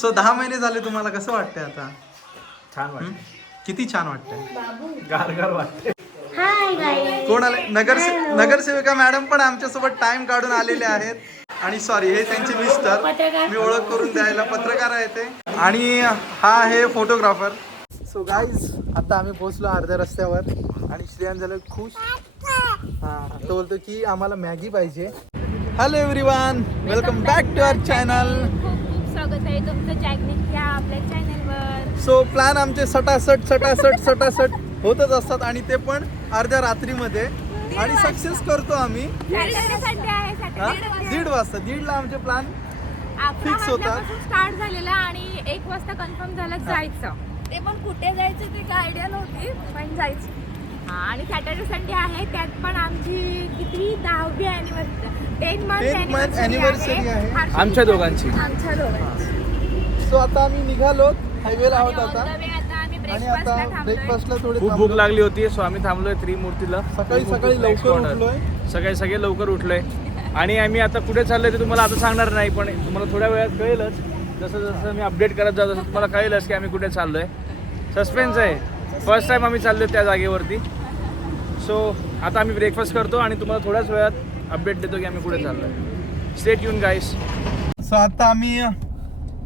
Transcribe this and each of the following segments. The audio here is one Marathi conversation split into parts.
सो दहा महिने झाले तुम्हाला कसं वाटतंय आता? छान? वाटते किती छान वाटतंय. गार गार वाटते हाय गाईज कोण आले? नगरसे नगरसेविका मॅडम पण आमच्यासोबत टाइम काढून आलेले आहेत. आणि सॉरी हे त्यांचे मिस्टर. मी ओळख करून द्यायला पत्रकार आहे ते. आणि हा आहे फोटोग्राफर सो गाईज आता आम्ही पोहोचलो अर्ध्या रस्त्यावर. आणि श्रेयान झालं खुश. हा तो बोलतो की आम्हाला मॅगी पाहिजे. Hello everyone welcome back to our channel स्वागत आहे तुमचं जॅगनिक या आपल्या चॅनलवर सो प्लॅन आमचे सटासट सटासट सटासट होतच असतात आणि ते पण अर्ध्या रात्रीमध्ये. आणि सक्सेस करतो आम्ही. हा? दीड वाजता. दीडला आमचे प्लॅन fix होता. स्टार्ट झालेला आणि एक वाजता कन्फर्म झालं जायचं. ते पण कुठे जायचं ते काय आयडिया नव्हती पण जायचं. हा आणि सॅटर्डे संडे आहे त्यात पण आमची किती दहावी anniversary ten month 10th month anniversary आहे. आमच्या दोघांची. आमच्या दोघांची. सो आता आम्ही निघालो हायवेला आहोत आता. आणि आता ब्रेकफास्टला थोडे खूप भूक थांबलो. लागली होती सो आम्ही थांबलोय त्रिमूर्तीला. सकाळी सकाळी लवकर. उठलोय. सकाळी सगळे लवकर उठलोय. आणि आम्ही आता कुठे चाललोय ते तुम्हाला आता सांगणार नाही पण तुम्हाला थोड्या वेळात कळेलच. जसं जसं मी अपडेट करत जातो तसं तुम्हाला कळेलच की आम्ही कुठे चाललोय. सस्पेन्स आहे. फर्स्ट टाइम आम्ही चाललोय त्या जागेवरती. सो आता आम्ही ब्रेकफास्ट करतो आणि तुम्हाला थोड्याच वेळात अपडेट देतो की आम्ही कुठे चाललोय. स्टेट युन गाईस सो आता आम्ही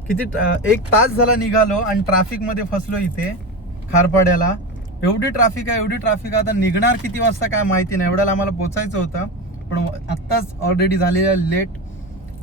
किती एक तास झाला निघालो आणि ट्रॅफिकमध्ये फसलो इथे खारपाड्याला. एवढी ट्रॅफिक आहे एवढी ट्रॅफिक आहे आता निघणार किती वाजता काय माहिती नाही. एवढ्याला आम्हाला पोचायचं होतं पण आत्ताच ऑलरेडी झालेलं लेट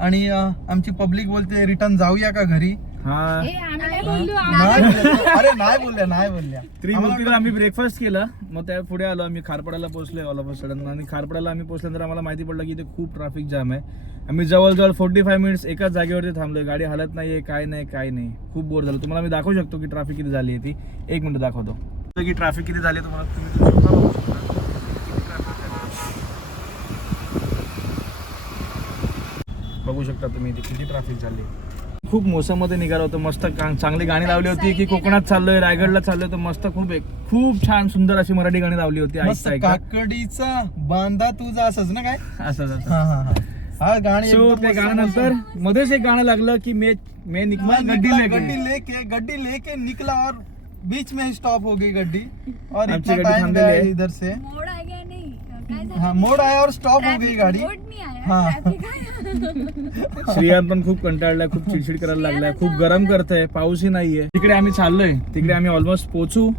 आणि आमची पब्लिक बोलते रिटर्न जाऊया का घरी? हा. ए, आम्ही काय बोललो नाही. बोलल्या. अरे नाही बोलल्या नाही बोलल्या त्रिमूर्तीला आम्ही ब्रेकफास्ट केला मग त्या पुढे आलो आम्ही खारपाड्याला पोहोचलोय ऑल ऑफ सडन आणि खारपाड्याला आम्ही पोहोचल्यानंतर आम्हाला माहिती पडलं की इथे खूप ट्रॅफिक जाम आहे. आम्ही जवळजवळ फोर्टी फाय मिनिट्स एकाच जागेवरती थांबलोय. गाडी हलत नाहीये काय नाही काय नाही. खूप बोर झालं. तुम्हाला मी दाखवू शकतो की ट्रॅफिक किती झाली आहे ती. एक मिनिट दाखवतो. की ट्रॅफिक किती झाली आहे तुम्हाला. तुम्ही तुम्ही स्वतः बघू शकता. बघू शकता तुम्ही इथे किती ट्रॅफिक झाली खूप मोसममध्ये निघालो होतो मस्त चांगली गाणी लावली होती की कोकणात चाललोय रायगडला चाललोय तर मस्त खूप एक खूप छान सुंदर अशी मराठी गाणी लावली होती मस्त ऐकता ऐकता काकडीचा बांधा तुझा असंच ना काय? असं असं हा हा हा. हा गाणी सो एकदम मस्त गाण्यानंतर मध्येच एक गाणं लागलं की मे मे निकला मैं गड्डी निकला, गड्डी लेके गड्डी लेके निकला और बीच में ही स्टॉप हो गई गड्डी. और आमची इतना गड्डी टाइम थांबलेली गया आहे. इधर से. मोड आहे हाँ मोड़ आया और स्टॉप हो गई गाड़ी मोड नाही आहे हा. आहे. श्रियान पण खूप कंटाळलाय खूप चिडचिड करायला लागलाय खूप गरम करतंय पाऊसही नाहीये. तिकडे आम्ही चाललोय तिकडे आम्ही ऑलमोस्ट पोहोचू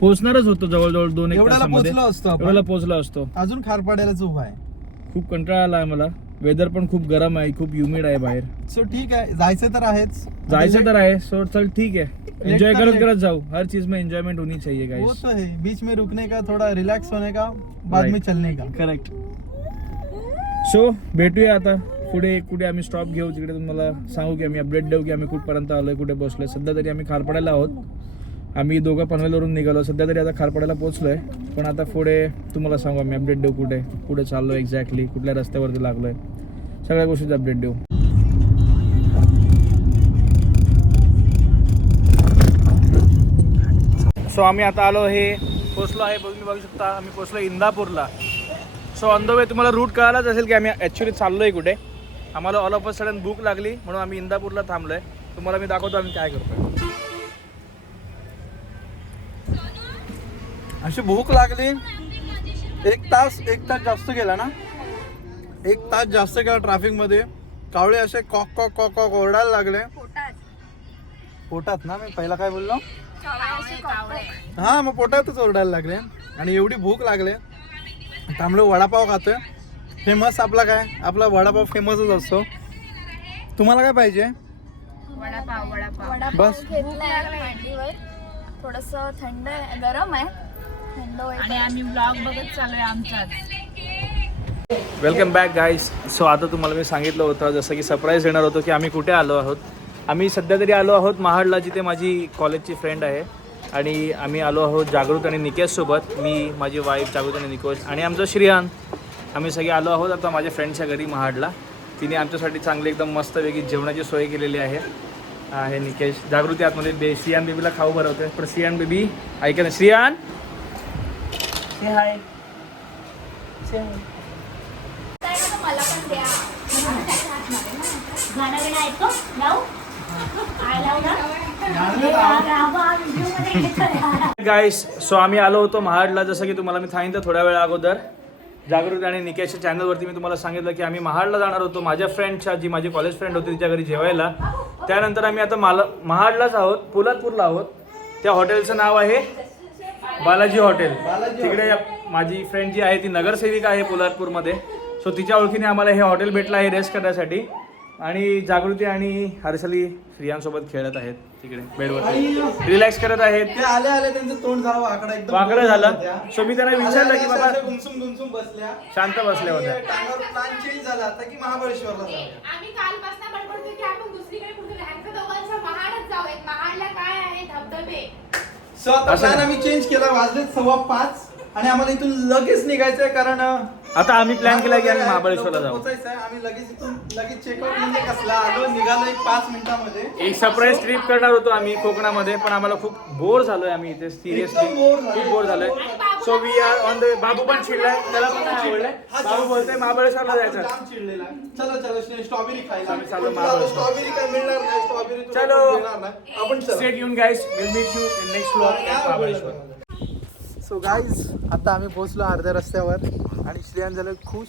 पोहोचणारच होतो जवळजवळ दोन एक तासामध्ये. पोहोचलो असतो पोहोचलो अजून खारपाड्यालाच उभा आहे. खूप कंटाळा आलाय मला वेदर पण खूप गरम आहे खूप ह्युमिड आहे बाहेर. सो ठीक आहे. जायचं तर आहेच. जायचं तर आहे. सो चल ठीक आहे. एन्जॉय करत ले- करत जाऊ. हर चीज में एंजॉयमेंट होनी चाहिए वो गाइस तो है. बीच में रुकने का थोड़ा रिलैक्स होने का बाद Right. में चलने का. करेक्ट सो भेटूया आता. पुढे कुठे आम्ही स्टॉप घेऊ तिकडे तुम्हाला सांगू की आम्ही अपडेट देऊ की आम्ही कुठपर्यंत आलोय कुठे बसलोय. सध्या तरी आम्ही खारपाड्याला आहोत. आम्ही दोघं पनवेलवरून निघालो. सध्या तरी आता खारपाड्याला आहे पण आता पुढे तुम्हाला सांगू आम्ही अपडेट देऊ कुठे. कुठे चाललो एक्झॅक्टली कुठल्या रस्त्यावरती लागलो आहे सगळ्या गोष्टीचा अपडेट देऊ. सो आम्ही आता आलो हे पोचलो आहे बघ- तुम्ही बघू शकता आम्ही पोचलो इंदापूरला. सो ऑन द वे तुम्हाला रूट कळालाच असेल की आम्ही ॲक्च्युली आहे कुठे. आम्हाला ऑल ऑफ अ सडन भूक लागली म्हणून आम्ही इंदापूरला थांबलो आहे तुम्हाला मी दाखवतो आम्ही काय करतोय. अशी भूक लागली. एक तास एक तास जास्त गेला ना? एक तास जास्त गेला ट्रॅफिकमध्ये. कावळे असे कॉक कॉक कॉक कॉक ओरडायला लागले. पोटात पोटात ना मी? पहिला काय बोललो. हा मग पोटातच ओरडायला लागले. आणि एवढी भूक लागले. त्यामुळे वडापाव खातोय. फेमस आपला काय? आपला वडापाव फेमसच असतो. तुम्हाला काय पाहिजे? वडापाव वडापाव. वडापाव बस. थोडस थंड आहे गरम आहे. आणि आम्ही ब्लॉग बघत वेलकम बॅक गाईज सो आता तुम्हाला मी सांगितलं होतं जसं की सरप्राईज देणार होतो की आम्ही कुठे आलो आहोत. आम्ही सध्या तरी आलो आहोत महाडला जिथे माझी कॉलेजची फ्रेंड आहे. आणि आम्ही आलो आहोत जागृत आणि निकेशसोबत मी माझी वाईफ जागृत आणि निकोश आणि आमचं श्रीहान. आम्ही सगळे आलो आहोत आता माझ्या फ्रेंडच्या घरी महाडला. तिने आमच्यासाठी चांगली एकदम मस्तपैकी जेवणाची सोय केलेली आहे. आहे निकेश. जागृती आतमध्ये बे श्रियान बेबीला खाऊ भरवते पण श्रियान बेबी ऐका ना. श्रियान से हाय से मला पण द्या गाणं ऐकतो गाईस सो आम्ही आलो होतो महाडला. जसं की तुम्हाला मी सांगितलं थोड्या वेळा अगोदर जागृती आणि निकेशच्या चॅनलवरती मी तुम्हाला सांगितलं की आम्ही महाडला जाणार होतो. माझ्या फ्रेंडच्या जी माझी कॉलेज फ्रेंड होती तिच्या घरी जेवायला. त्यानंतर आम्ही आता माला महाडलाच आहोत पोलादपूरला आहोत. त्या हॉटेलचं नाव आहे बालाजी हॉटेल. तिकडे माझी फ्रेंड जी आहे ती नगरसेविका आहे पोलादपूरमध्ये. सो तिच्या ओळखीने आम्हाला हे हॉटेल भेटलं आहे रेस्ट करण्यासाठी. आणि जागृती आणि हर्षली स्त्रियांसोबत खेळत आहेत तिकडे बेडवर रिलॅक्स करत आहेत. ते आले आले त्यांचं तोंड झालं वाकडं एकदम वाकडं झालं. So मी त्यांना विचारलं की बाबा- अशा गुमसुम गुमसुम बसल्या. शांत बसल्या होत्या. आणि टांगावर प्लॅन चेंज झाला आता की महाबळेश्वरला जाऊया. आम्ही कालपासून बडबडतोय की आपण दुसरीकडे कुठे ह्यांचं दोघांचं महाडच जाऊयात. महाडला काय आहे? धबधबे. सो आता प्लॅन. आम्ही चेंज केला वाजले सव्वा पाच आणि आम्हाला इथून लगेच निघायचंय कारण अं, आता आम्ही प्लॅन केला की आम्ही महाबळेश्वरला जाऊ. पोहोचायचं आहे आम्ही लगेच इथून लगेच चेकआउट म्हणजे कसला? आलो निघालो एक पाच मिनिटामध्ये. एक सरप्राईज ट्रिप करणार होतो आम्ही कोकणामध्ये पण आम्हाला खूप बोर झालोय आम्ही इथे सिरियसली. खूप बोर झालोय. So we are on the Babu पण चिडलाय त्याला पण नाही आवडलंय. बाबू बोलतोय महाबळेश्वरला जायचं. चिडलेला. आहे. चलो चलो स्ट्रॉबेरी खायला आम्ही चाललो महाबळेश्वर. स्ट्रॉबेरी काय मिळणार नाही? स्ट्रॉबेरी चलो. आपण. Stay युन guys will meet you in next vlog Mahabaleshwar so guys आता आम्ही पोहोचलो अर्ध्या रस्त्यावर आणि श्रेयान झालं खुश.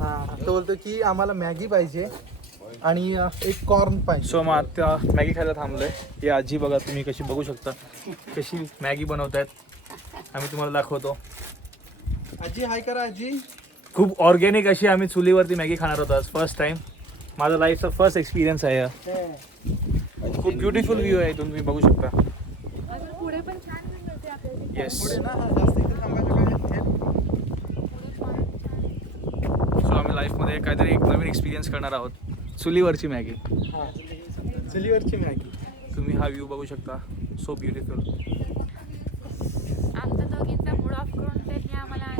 हा तो बोलतो की आम्हाला मॅगी पाहिजे आणि एक कॉर्न पाहिजे. सो मग आता मॅगी खायला थांबलोय. ही आजी बघा तुम्ही कशी बघू शकता. कशी मॅगी बनवतायत. आम्ही तुम्हाला दाखवतो. आजी हाय करा आजी. खूप ऑर्गॅनिक अशी आम्ही चुलीवरती मॅगी खाणार होतो आज फर्स्ट टाइम माझा लाईफचा फर्स्ट एक्सपिरियन्स आहे. खूप ब्युटिफुल व्ह्यू आहे तुम्ही बघू शकता अजून पुढे पण छान मिळते आपल्याला येस पुढे ना जास्त इथे थांबायचं काय. सो आम्ही लाईफमध्ये काहीतरी एक नवीन एक्सपिरियन्स करणार आहोत. चुलीवरची मॅगी. हा, चुलीवरची मॅगी. तुम्ही हा व्ह्यू बघू शकता. सो ब्युटिफुल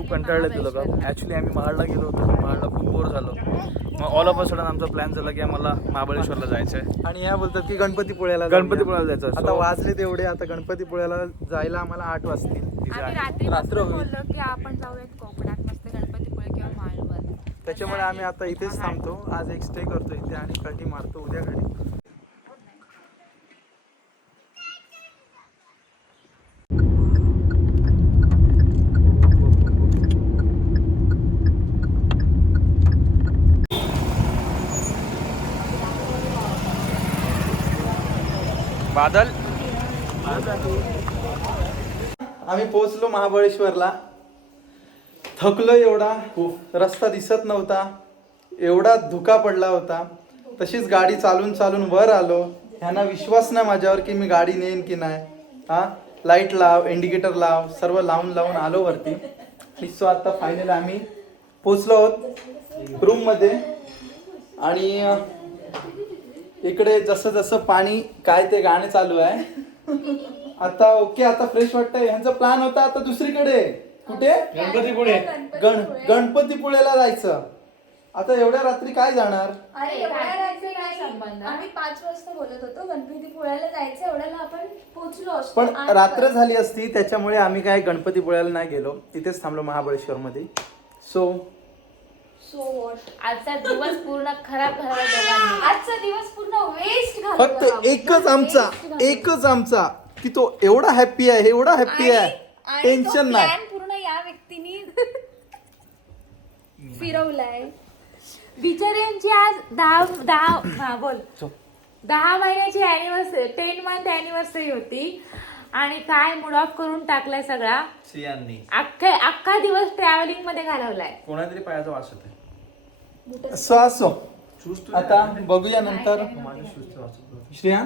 खूप कंटाळले ते लोक महाबळेश्वरला. ॲक्च्युली आम्ही महाडला गेलो होतो महाडला खूप बोर झालो मग ऑल ऑफ अ सडन आमचा प्लॅन झाला की आम्हाला महाबळेश्वरला जायचं आहे आणि ह्या बोलतात की गणपतीपुळ्याला. गणपतीपुळ्याला जायचं. आता वाजले तेवढे आता गणपतीपुळ्याला जायला आम्हाला आठ वाजतील. रात्री होईल. बोललो की आपण जाऊयात कोकणात मस्त गणपतीपुळे किंवा त्याच्यामुळे आम्ही आता इथेच थांबतो आज एक स्टे करतो इथे आणि कधी मारतो उद्या घरी बादल. आम्ही पोहोचलो महाबळेश्वरला. थकलो एवढा. रस्ता दिसत नव्हता. एवढा धुका पडला होता. तशीच गाडी चालून चालून वर आलो. ह्यांना विश्वास नाही माझ्यावर की मी गाडी नेईन की नाही. हा? लाइट लाव इंडिकेटर लाव सर्व लावून लावून आलो वरती. सो आता फायनल आम्ही पोचलो आहोत रूममध्ये आणि इकडे जसं जसं पाणी काय ते गाणे चालू आहे. आता ओके आता फ्रेश वाटतंय. ह्यांचा प्लॅन होता आता दुसरीकडे. कुठे? गणपतीपुळे. गण गणपतीपुळेला जायचं. आता एवढ्या रात्री काय जाणार? अरे एवढ्या रात्री काय नाही. संबंध? आम्ही पाच वाजता बोलत होतो गणपतीपुळ्याला जायचं एवढ्याला आपण पोहोचलो असतो. पण आठ रात्र. झाली असती त्याच्यामुळे आम्ही काय गणपतीपुळ्याला नाही गेलो. तिथेच थांबलो महाबळेश्वर मध्ये सो आजचा दिवस पूर्ण खराब दोघांनी. आजचा दिवस पूर्ण वेस्ट घालवला. फक्त आम्ही. एकच आमचा. एकच आमचा की तो एवढा हॅप्पी आहे एवढा हॅप्पी आहे. आणि तो टेन्शन नाही. plan पूर्ण या व्यक्तीने फिरवलाय. बिचाऱ्यांची आज दहा दहा हा बोल. दहा महिन्याची अॅनिव्हर्सरी टेन मंथ अॅनिव्हर्सरी होती. आणि काय मूड ऑफ करून टाकलाय सगळा? अख्खा दिवस ट्रॅव्हलिंगमध्ये घालवलाय. कोणातरी पायाचा वास होते सो असो आता बघूया नंतर. श्रेया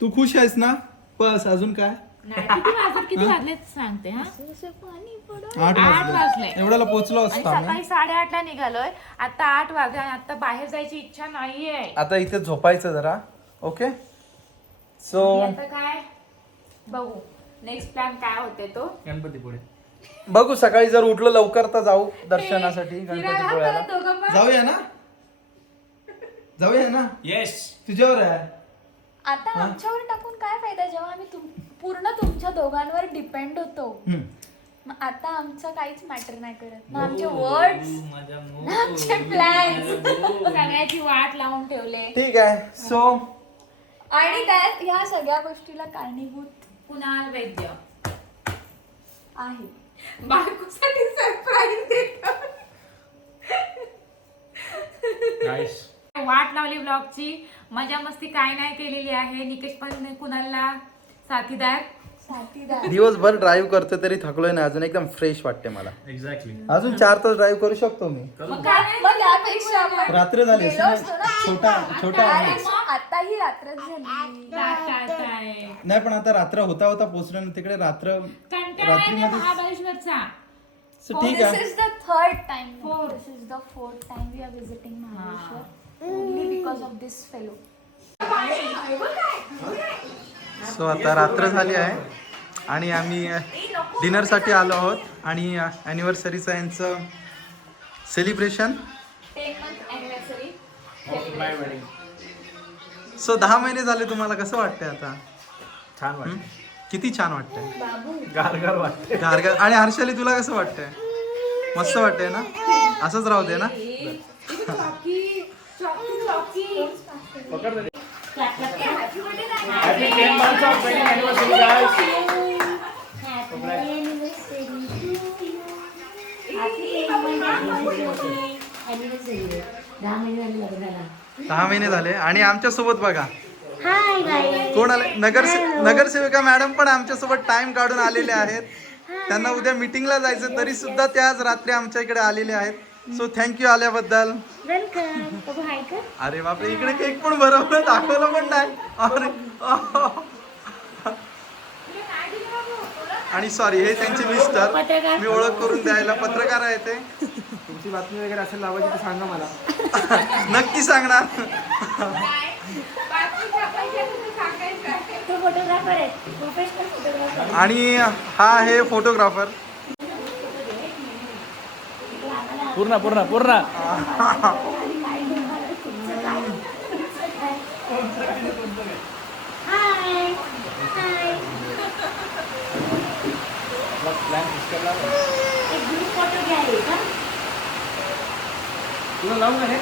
तू खुश आहेस ना? बस अजून काय? नाही, किती वाजत किती सांगते हा? आठ. वाजले. एवढ्याला पोहोचलो आणि असतो आम्ही. सकाळी साडेआठला निघालोय. आता आठ वाजले आणि आता बाहेर जायची इच्छा नाहीये. आता इथे झोपायचं जरा. ओके? सो आणि आता काय? बघू. नेक्स्ट प्लॅन काय होते तो? गणपतीपुळे. बघू सकाळी जर उठलो लवकर तर जाऊ दर्शनासाठी गणपतीपुळ्याला जाऊया ना? जाऊया ना? येस तुझ्यावर आहे. आता आमच्यावर टाकून काय फायदा? जेव्हा आम्ही तुम- पूर्ण तुमच्या दोघांवर डिपेंड होतो. हम्म. मग आता आमचं काहीच मॅटर नाही करत. ना आमचे वर्ड्स ना आमचे प्लॅन्स सगळ्याची वाट लावून ठेवले. ठीक आहे. सो आणि त्या ह्या सगळ्या गोष्टीला कारणीभूत कुणाल वैद्य आहे. बायकोसाठी सरप्राईज वाट लावली ब्लॉगची मजा मस्ती काय नाही केलेली आहे. निकेश पण साथीदार साथीदार. दिवसभर ड्राईव्ह करतो तरी थकलोय नाही अजून एकदम फ्रेश वाटते मला. एक्झॅक्टली अजून चार तास ड्राईव्ह करू शकतो मी. रात्र झाली. ना. छोटा छोटा आहे. आताही रात्रच झाली. नाही पण आता रात्र होता होता पोहोचलो ना तिकडे रात्र रात्रीमध्ये- महाबळेश्वरचा. So, ठीक दिस आहे is the third time. This is the fourth time we are visiting Mahabaleshwar only because of this fellow so आता रात्र झाली आहे. आणि आम्ही डिनरसाठी आलो आहोत आणि ॲनिव्हर्सरीचं यांचं सेलिब्रेशन सो दहा महिने झाले तुम्हाला कसं वाटतंय आता? छान? वाटत किती छान वाटतंय. गार गार वाटते गारगार. आणि हर्षाली तुला कसं वाटतंय? मस्त वाटतंय ना? असंच राहू दे ना. Happy 10 months of wedding anniversary, guys. दहा महिने झाले. आणि आमच्यासोबत बघा कोण आले? नगरसे नगरसेविका मॅडम पण आमच्यासोबत टाइम काढून आलेले आहेत. त्यांना उद्या मीटिंगला जायचं तरी सुद्धा त्या आज रात्री आमच्या इकडे आलेले आहेत. सो थँक्यू आल्याबद्दल. अरे बापरे इकडे केक पण बरोबर दाखवलं पण नाही. अरे आणि सॉरी हे त्यांचे मिस्टर मी ओळख करून द्यायला पत्रकार आहे ते. तुमची बातमी वगैरे असेल लावायची तर सांगा मला. नक्की सांगणार. आणि हा आहे फोटोग्राफर पूर्ण पूर्ण पूर्ण. तुला लावून आहे?